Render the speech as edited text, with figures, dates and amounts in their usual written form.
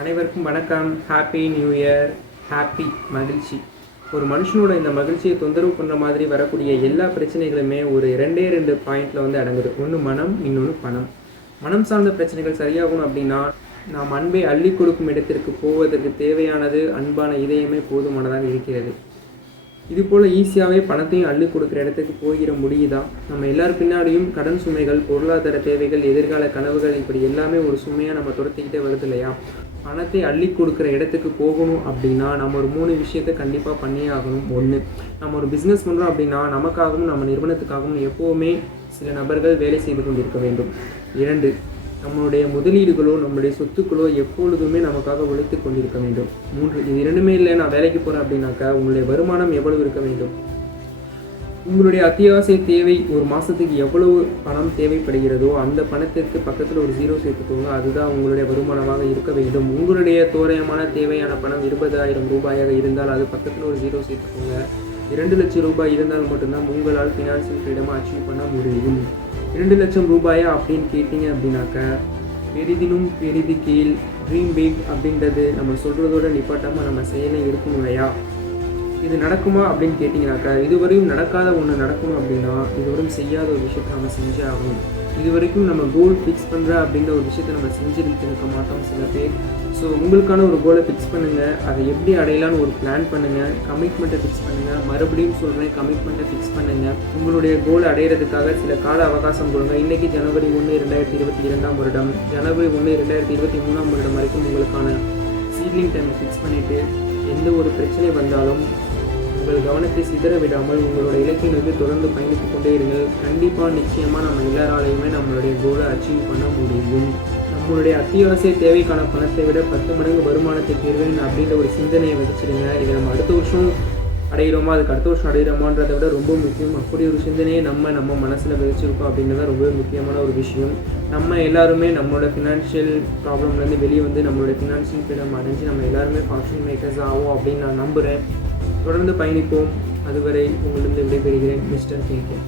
அனைவருக்கும் வணக்கம். Happy new year. Happy மகிழ்ச்சி. ஒரு மனுஷனோட இந்த மகிழ்ச்சியை தொந்தரவு பண்ணுற மாதிரி வரக்கூடிய எல்லா பிரச்சனைகளுமே ஒரு ரெண்டு பாயிண்டில் வந்து அடங்குது. ஒன்று மனம், இன்னொன்று பணம். மனம் சார்ந்த பிரச்சனைகள் சரியாகணும் அப்படின்னா நாம் அன்பை அள்ளி கொடுக்கும் இடத்திற்கு போவதற்கு தேவையானது அன்பான இதயமே போதுமானதாக இருக்கிறது. இதுபோல் ஈஸியாகவே பணத்தையும் அள்ளி கொடுக்குற இடத்துக்கு போயிட முடியுதா? நம்ம எல்லார் பின்னாடியும் கடன் சுமைகள், பொருளாதார தேவைகள், எதிர்கால கனவுகள், இப்படி எல்லாமே ஒரு சுமையாக நம்ம துரத்திக்கிட்டே வருது இல்லையா? பணத்தை அள்ளி கொடுக்குற இடத்துக்கு போகணும் அப்படின்னா நம்ம ஒரு 3 விஷயத்தை கண்டிப்பாக பண்ணியே ஆகணும். 1, நம்ம ஒரு பிஸ்னஸ் பண்ணுறோம் அப்படின்னா நமக்காகவும் நம்ம நிறுவனத்துக்காகவும் எப்போவுமே சில நபர்கள் வேலை செய்து கொண்டிருக்க வேண்டும். 2, நம்மளுடைய முதலீடுகளோ நம்மளுடைய சொத்துக்களோ எப்பொழுதுமே நமக்காக உழைத்து கொண்டிருக்க வேண்டும். 3, இது 2மே இல்லை நான் வேலைக்கு போகிறேன் அப்படின்னாக்கா உங்களுடைய வருமானம் எவ்வளவு இருக்க வேண்டும்? உங்களுடைய அத்தியாவசிய தேவை ஒரு மாதத்துக்கு எவ்வளவு பணம் தேவைப்படுகிறதோ அந்த பணத்திற்கு பக்கத்தில் ஒரு 0 சேர்த்துக்கோங்க. அதுதான் உங்களுடைய வருமானமாக இருக்க வேண்டும். உங்களுடைய தோராயமான தேவையான பணம் 20,000 ரூபாயாக இருந்தால் அது பக்கத்தில் ஒரு 0 சேர்த்துக்கோங்க. 2 லட்சம் ரூபாய் இருந்தால் மட்டும்தான் உங்களால் ஃபினான்ஷியல் ஃப்ரீடமை அச்சீவ் பண்ண முடியும். 2 லட்சம் ரூபாயா அப்படின்னு கேட்டிங்க அப்படின்னாக்க பெரிதினும் பெரிது கீழ், ட்ரீம் பிக் அப்படின்றது நம்ம சொல்கிறதோட நிப்பாட்டாமல் நம்ம செயலே இருக்கணும் இல்லையா? இது நடக்குமா அப்படின்னு கேட்டிங்கனாக்கா இதுவரையும் நடக்காத ஒன்று நடக்கணும் அப்படின்னா இதுவரையும் செய்யாத ஒரு விஷயத்தை நம்ம செஞ்சே ஆகணும். இது வரைக்கும் நம்ம கோல் ஃபிக்ஸ் பண்ணுற அப்படின்ற ஒரு விஷயத்தை நம்ம செஞ்சுருக்க மாட்டோம் சில பேர். ஸோ உங்களுக்கான ஒரு கோலை ஃபிக்ஸ் பண்ணுங்கள். அதை எப்படி அடையலான்னு ஒரு பிளான் பண்ணுங்கள். கமிட்மெண்ட்டை ஃபிக்ஸ் பண்ணுங்கள். மறுபடியும் சொல்கிறேன், கமிட்மெண்ட்டை ஃபிக்ஸ் பண்ணுங்கள். உங்களுடைய கோலை அடையிறதுக்காக சில கால அவகாசம் கொடுங்க. இன்றைக்கி ஜனவரி 1, 2022 வருடம், ஜனவரி 1, 2023 வருடம் வரைக்கும் உங்களுக்கான சீட்லிங் டைமை ஃபிக்ஸ் பண்ணிவிட்டு எந்த ஒரு பிரச்சனை வந்தாலும் உங்கள் கவனத்தை சிதற விடாமல் உங்களோட இலக்கை நோக்கி தொடர்ந்து பயணித்து கொண்டே இருங்கள். கண்டிப்பாக நிச்சயமாக நம்ம எல்லாராலையுமே நம்மளுடைய கோலை அச்சீவ் பண்ண முடியும். நம்மளுடைய அத்தியாவசிய தேவைக்கான பணத்தை விட 10 மடங்கு வருமானத்தை பெறுவேன் அப்படின்ற ஒரு சிந்தனையை வச்சுருங்க. இதை நம்ம அடுத்த வருஷம் அடைகிறோமா, அதுக்கு அடுத்த வருஷம் அடைகிறோமான்றதை விட ரொம்ப முக்கியம். அப்படி ஒரு சிந்தனையை நம்ம மனசில் விதைச்சிருக்கோம் அப்படின்றத ரொம்ப முக்கியமான ஒரு விஷயம். நம்ம எல்லாருமே நம்மளோட ஃபினான்ஷியல் ப்ராப்ளம்லேருந்து வெளியே வந்து நம்மளோட ஃபினான்ஷியல் ஃப்ரீடம் அடைஞ்சு நம்ம எல்லாருமே ஃபார்ச்சூன் மேக்கர்ஸ் ஆகும் அப்படின்னு நான் நம்புகிறேன். தொடர்ந்து பயணிப்போம். அதுவரை உங்களிடம் விடைபெறுகிறேன். Mister KK.